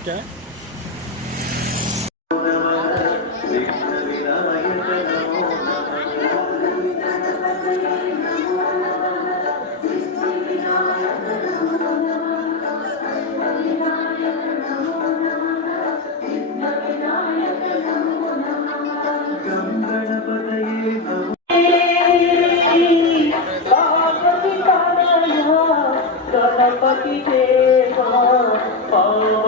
Okay. Oh,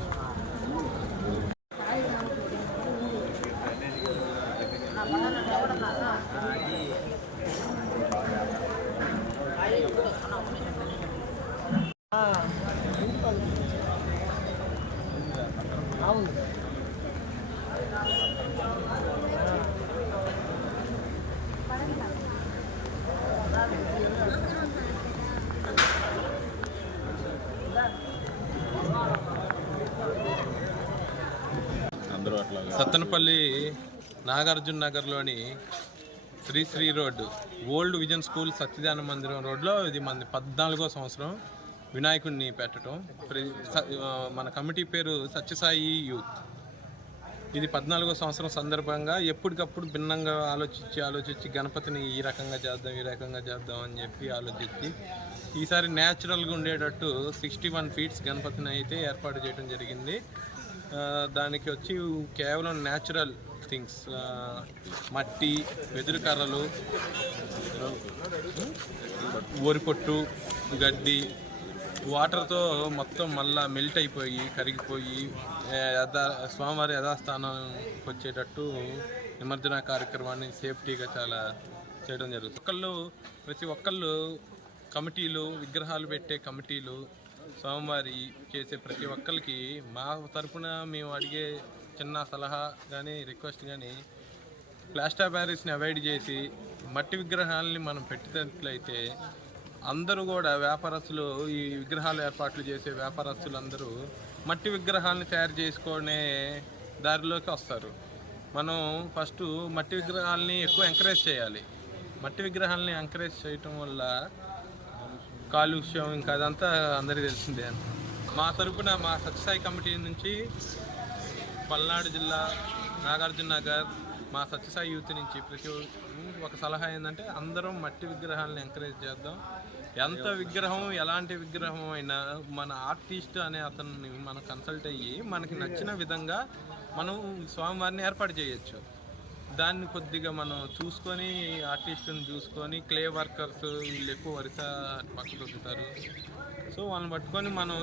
Sattenapalli Nagarjuna నగర్లోని Sri Sri road old vision school Satyadana మందిరం రోడ్లో ఇది మన పద్నాలుగో సంవత్సరం వినాయకుడిని పెట్టడం స- మన కమిటీ పేరు సత్యసాయి యూత్. ఇది పద్నాలుగో సంవత్సరం సందర్భంగా ఎప్పటికప్పుడు భిన్నంగా ఆలోచించి ఆలోచించి గణపతిని ఈ రకంగా చేద్దాం ఈ రకంగా చేద్దాం అని చెప్పి ఆలోచించి ఈసారి న్యాచురల్గా ఉండేటట్టు సిక్స్టీ వన్ ఫీట్స్ గణపతిని అయితే ఏర్పాటు చేయడం జరిగింది. దానికి వచ్చి కేవలం న్యాచురల్ థింగ్స్ మట్టి వెదురు కర్రలు వరిపొట్టు గడ్డి వాటర్తో మొత్తం మళ్ళా మెల్ట్ అయిపోయి కరిగిపోయి యథా స్వామివారి యథాస్థానానికి వచ్చేటట్టు నిమజ్జన కార్యక్రమాన్ని సేఫ్టీగా చాలా చేయడం జరుగుతుంది. ఒక్కళ్ళు ప్రతి ఒక్కళ్ళు కమిటీలు విగ్రహాలు పెట్టే కమిటీలు స్వామివారి చేసే ప్రతి ఒక్కరికి మా తరపున మేము అడిగే చిన్న సలహా కానీ రిక్వెస్ట్ కానీ ప్లాస్టర్ బ్యారీస్ని అవాయిడ్ చేసి మట్టి విగ్రహాలని మనం పెట్టినట్లయితే అందరూ కూడా వ్యాపారస్తులు ఈ విగ్రహాలు ఏర్పాట్లు చేసే వ్యాపారస్తులు అందరూ మట్టి విగ్రహాలను తయారు చేసుకునే దారిలోకి వస్తారు. మనం ఫస్ట్ మట్టి విగ్రహాలని ఎక్కువ ఎంకరేజ్ చేయాలి. మట్టి విగ్రహాలని ఎంకరేజ్ చేయటం వల్ల కాలుష్యం ఇంకా అదంతా అందరికీ తెలిసిందే. మా తరపున మా సత్యసాయి కమిటీ నుంచి పల్నాడు జిల్లా నాగార్జున నగర్ మా సత్యసాయి యూత్ నుంచి ప్రతి ఒక సలహా ఏంటంటే అందరం మట్టి విగ్రహాలను ఎంకరేజ్ చేద్దాం. ఎంత విగ్రహం ఎలాంటి విగ్రహం అయినా మన ఆర్టిస్ట్ అనే అతన్ని మనం కన్సల్ట్ అయ్యి మనకి నచ్చిన విధంగా మనం స్వామివారిని ఏర్పాటు చేయొచ్చు. దాన్ని కొద్దిగా మనం చూసుకొని ఆర్టిస్ట్ని చూసుకొని క్లే వర్కర్స్ వీళ్ళు ఎక్కువ వరుస పక్క దొక్కుతారు సో వాళ్ళని పట్టుకొని మనం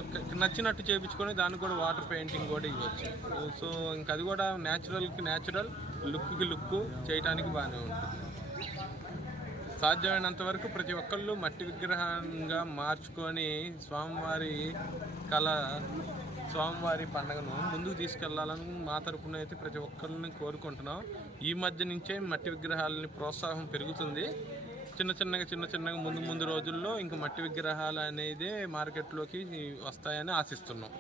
నచ్చినట్టు చేయించుకొని దానికి కూడా వాటర్ పెయింటింగ్ కూడా ఇవ్వచ్చు. సో ఇంకా అది కూడా న్యాచురల్కి న్యాచురల్ లుక్కి లుక్ చేయడానికి బాగానే ఉంటుంది. సాధ్యమైనంత వరకు ప్రతి ఒక్కళ్ళు మట్టి విగ్రహంగా మార్చుకొని స్వామివారి కళ స్వామివారి పండుగను ముందుకు తీసుకెళ్ళాలని మా తరపున అయితే ప్రతి ఒక్కరిని కోరుకుంటున్నాం. ఈ మధ్య నుంచే మట్టి విగ్రహాలని ప్రోత్సాహం పెరుగుతుంది. చిన్న చిన్నగా చిన్న చిన్నగా ముందు ముందు రోజుల్లో ఇంకా మట్టి విగ్రహాలు అనేది మార్కెట్లోకి వస్తాయని ఆశిస్తున్నాం.